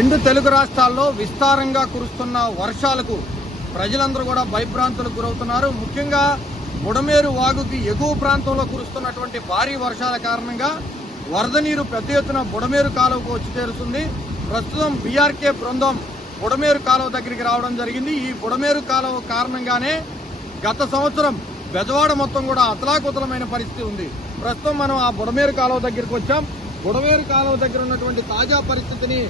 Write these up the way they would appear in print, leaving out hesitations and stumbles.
రెండు తెలుగు రాష్ట్రాల్లో విస్తారంగా కురుస్తున్న వర్షాలకు ప్రజలందరూ కూడా భయభ్రాంతులకు గురవుతున్నారు. ముఖ్యంగా బుడమేరు వాగుకి ఎగువ ప్రాంతంలో కురుస్తున్నటువంటి భారీ వర్షాల కారణంగా వరద నీరు పెద్ద ఎత్తున బుడమేరు కాలువకు వచ్చి చేరుతుంది. ప్రస్తుతం బీఆర్కే బృందం బుడమేరు కాలువ దగ్గరికి రావడం జరిగింది. ఈ బుడమేరు కాలువ కారణంగానే గత సంవత్సరం బెజవాడ మొత్తం కూడా అతలాకుతలమైన పరిస్థితి ఉంది. ప్రస్తుతం మనం ఆ బుడమేరు కాలువ దగ్గరికి వచ్చాం. బుడమేరు కాలువ దగ్గర ఉన్నటువంటి తాజా పరిస్థితిని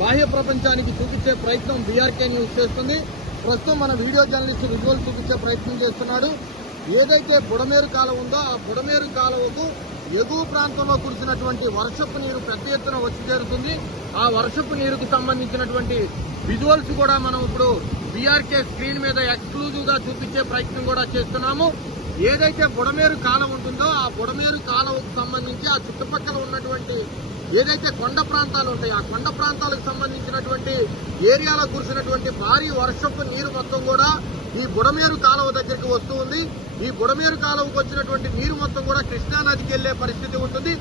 బాహ్య ప్రపంచానికి చూపించే ప్రయత్నం బీఆర్కే న్యూస్ చేస్తుంది. ప్రస్తుతం మన వీడియో జర్నలిస్ట్ విజువల్ చూపించే ప్రయత్నం చేస్తున్నాడు. ఏదైతే బుడమేరు కాలువ ఉందో ఆ బుడమేరు కాలువకు ఎగువ ప్రాంతంలో కురిసినటువంటి వర్షపు నీరు పెద్ద ఎత్తున వచ్చి చేరుతుంది. ఆ వర్షపు నీరుకు సంబంధించినటువంటి విజువల్స్ కూడా మనం ఇప్పుడు బీఆర్కే స్క్రీన్ మీద ఎక్స్క్లూజివ్ గా చూపించే ప్రయత్నం కూడా చేస్తున్నాము. ఏదైతే బుడమేరు కాలువ ఉంటుందో ఆ బుడమేరు కాలువకు సంబంధించి ఆ చుట్టుపక్కల ఉన్నటువంటి ఏదైతే కొండ ప్రాంతాలు ఉంటాయి ఆ కొండ ప్రాంతాలకు సంబంధించినటువంటి ఏరియాలో కురిసినటువంటి భారీ వర్షపు నీరు మొత్తం కూడా ఈ బుడమేరు కాలువ దగ్గరికి వస్తూ ఉంది. ఈ బుడమేరు కాలువకు వచ్చినటువంటి నీరు మొత్తం కూడా కృష్ణా నదికి వెళ్లే పరిస్థితి ఉంటుంది.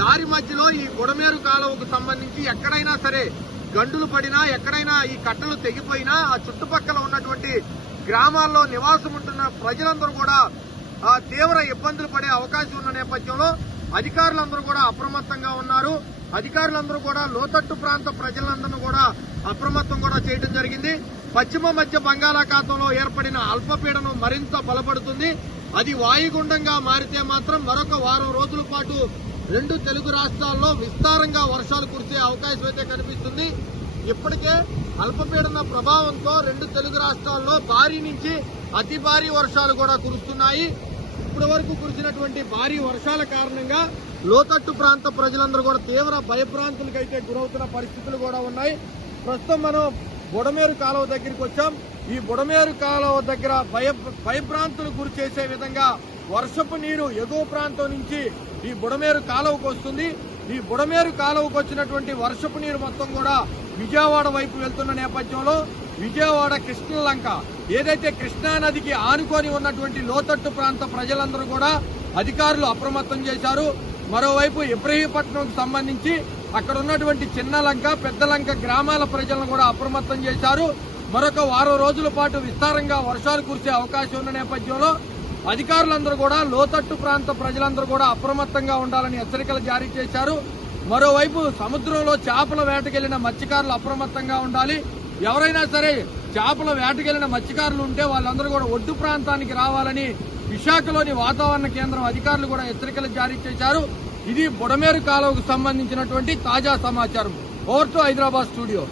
దారి మధ్యలో ఈ బుడమేరు కాలువకు సంబంధించి ఎక్కడైనా సరే గండులు పడినా ఎక్కడైనా ఈ కట్టలు తెగిపోయినా ఆ చుట్టుపక్కల ఉన్నటువంటి గ్రామాల్లో నివాసం ఉంటున్న ప్రజలందరూ కూడా తీవ్ర ఇబ్బందులు పడే అవకాశం ఉన్న నేపథ్యంలో అధికారులందరూ కూడా అప్రమత్తంగా ఉన్నారు. అధికారులందరూ కూడా లోతట్టు ప్రాంత ప్రజలందరూ కూడా అప్రమత్తం కూడా చేయడం జరిగింది. పశ్చిమ మధ్య బంగాళాఖాతంలో ఏర్పడిన అల్పపీడనం మరింత బలపడుతుంది. అది వాయుగుండంగా మారితే మాత్రం మరొక వారం రోజుల పాటు రెండు తెలుగు రాష్ట్రాల్లో విస్తారంగా వర్షాలు కురిసే అవకాశం అయితే కనిపిస్తుంది. ఇప్పటికే అల్పపీడన ప్రభావంతో రెండు తెలుగు రాష్ట్రాల్లో భారీ నుంచి అతి భారీ వర్షాలు కూడా కురుస్తున్నాయి. ఇప్పటి వరకు కురిసినటువంటి భారీ వర్షాల కారణంగా లోతట్టు ప్రాంత ప్రజలందరూ కూడా తీవ్ర భయభ్రాంతులకైతే గురవుతున్న పరిస్థితులు కూడా ఉన్నాయి. ప్రస్తుతం మనం బుడమేరు కాలువ దగ్గరికి వచ్చాం. ఈ బుడమేరు కాలువ దగ్గర భయభ్రాంతులు గురి చేసే విధంగా వర్షపు నీరు ఎగువ ప్రాంతం నుంచి ఈ బుడమేరు కాలువకు వస్తుంది. ఈ బుడమేరు కాలువకు వచ్చినటువంటి వర్షపు నీరు మొత్తం కూడా విజయవాడ వైపు వెళ్తున్న నేపథ్యంలో విజయవాడ కృష్ణలంక ఏదైతే కృష్ణా నదికి ఆనుకొని ఉన్నటువంటి లోతట్టు ప్రాంత ప్రజలందరూ కూడా అధికారులు అప్రమత్తం చేశారు. మరోవైపు ఇబ్రహీంపట్నంకు సంబంధించి అక్కడ ఉన్నటువంటి చిన్న లంక పెద్ద లంక గ్రామాల ప్రజలను కూడా అప్రమత్తం చేశారు. మరొక వారం రోజుల పాటు విస్తారంగా వర్షాలు కురిసే అవకాశం ఉన్న నేపథ్యంలో అధికారులందరూ కూడా లోతట్టు ప్రాంత ప్రజలందరూ కూడా అప్రమత్తంగా ఉండాలని హెచ్చరికలు జారీ చేశారు. మరోవైపు సముద్రంలో చేపల వేటకెళ్లిన మత్స్యకారులు అప్రమత్తంగా ఉండాలి. ఎవరైనా సరే చేపల వేటకెళ్లిన మత్స్యకారులు ఉంటే వాళ్ళందరూ కూడా ఒడ్డు ప్రాంతానికి రావాలని విశాఖలోని వాతావరణ కేంద్రం అధికారులు కూడా హెచ్చరికలు జారీ చేశారు. ఇది బుడమేరు కాలువకు సంబంధించినటువంటి తాజా సమాచారం. Over to Hyderabad studio.